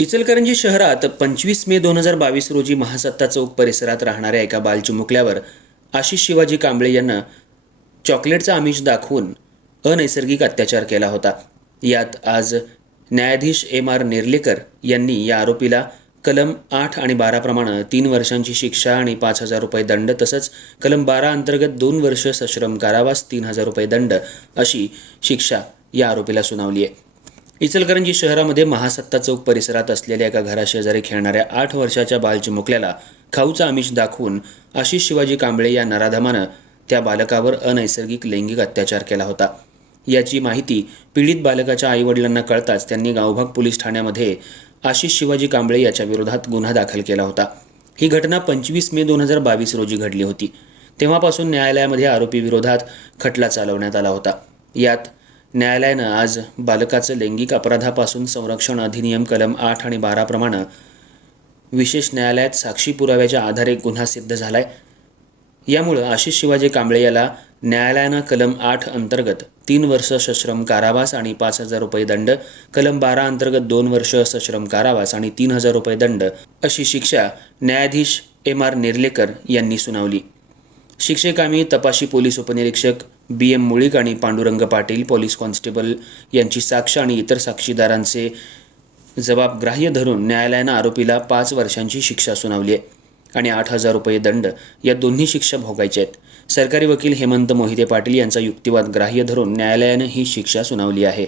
इचलकरंजी शहरात पंचवीस मे दोन हजार बावीस रोजी महासत्ता चौक परिसरात राहणाऱ्या एका बालचिमुकल्यावर आशिष शिवाजी कांबळे यांना चॉकलेटचा आमिष दाखवून अनैसर्गिक अत्याचार केला होता. यात आज न्यायाधीश एम आर नेर्लेकर यांनी या आरोपीला कलम आठ आणि बाराप्रमाणे तीन वर्षांची शिक्षा आणि पाच हजार रुपये दंड तसंच कलम बारा अंतर्गत दोन वर्ष सश्रम कारावास तीन हजार रुपये दंड अशी शिक्षा या आरोपीला सुनावली आहे. इचलकरंजी शहरामध्ये महासत्ता चौक परिसरात असलेल्या एका घराशेजारी खेळणाऱ्या आठ वर्षाच्या बालचिमुकल्याला खाऊचा आमिष दाखवून आशिष शिवाजी कांबळे या नराधमानं त्या बालकावर अनैसर्गिक लैंगिक अत्याचार केला होता. याची माहिती पीडित बालकाच्या आईवडिलांना कळताच त्यांनी गावभाग पोलीस ठाण्यामध्ये आशिष शिवाजी कांबळे याच्या विरोधात गुन्हा दाखल केला होता. ही घटना पंचवीस मे दोन हजार बावीस रोजी घडली होती. तेव्हापासून न्यायालयामध्ये आरोपीविरोधात खटला चालवण्यात आला होता. यात न्यायालयानं आज बालकाचं लैंगिक अपराधापासून संरक्षण अधिनियम कलम आठ आणि बाराप्रमाणे विशेष न्यायालयात साक्षी पुराव्याच्या आधारे गुन्हा सिद्ध झालाय. यामुळं आशिष शिवाजी कांबळे याला न्यायालयानं कलम आठ अंतर्गत तीन वर्ष सश्रम कारावास आणि पाच हजार रुपये दंड कलम बारा अंतर्गत दोन वर्ष सश्रम कारावास आणि तीन हजार रुपये दंड अशी शिक्षा न्यायाधीश एम आर नेर्लेकर यांनी सुनावली. शिक्षेकामी तपाशी पोलीस उपनिरीक्षक बी. एम. मुळीक आणि पांडुरंग पाटील पोलीस कॉन्स्टेबल यांची साक्ष आणि इतर साक्षीदारांचे जबाब ग्राह्य धरून न्यायालयानं आरोपीला पाच वर्षांची शिक्षा सुनावली आहे आणि आठ हजार रुपये दंड या दोन्ही शिक्षा भोगायच्या आहेत. सरकारी वकील हेमंत मोहिते पाटील यांचा युक्तिवाद ग्राह्य धरून न्यायालयानं ही शिक्षा सुनावली आहे.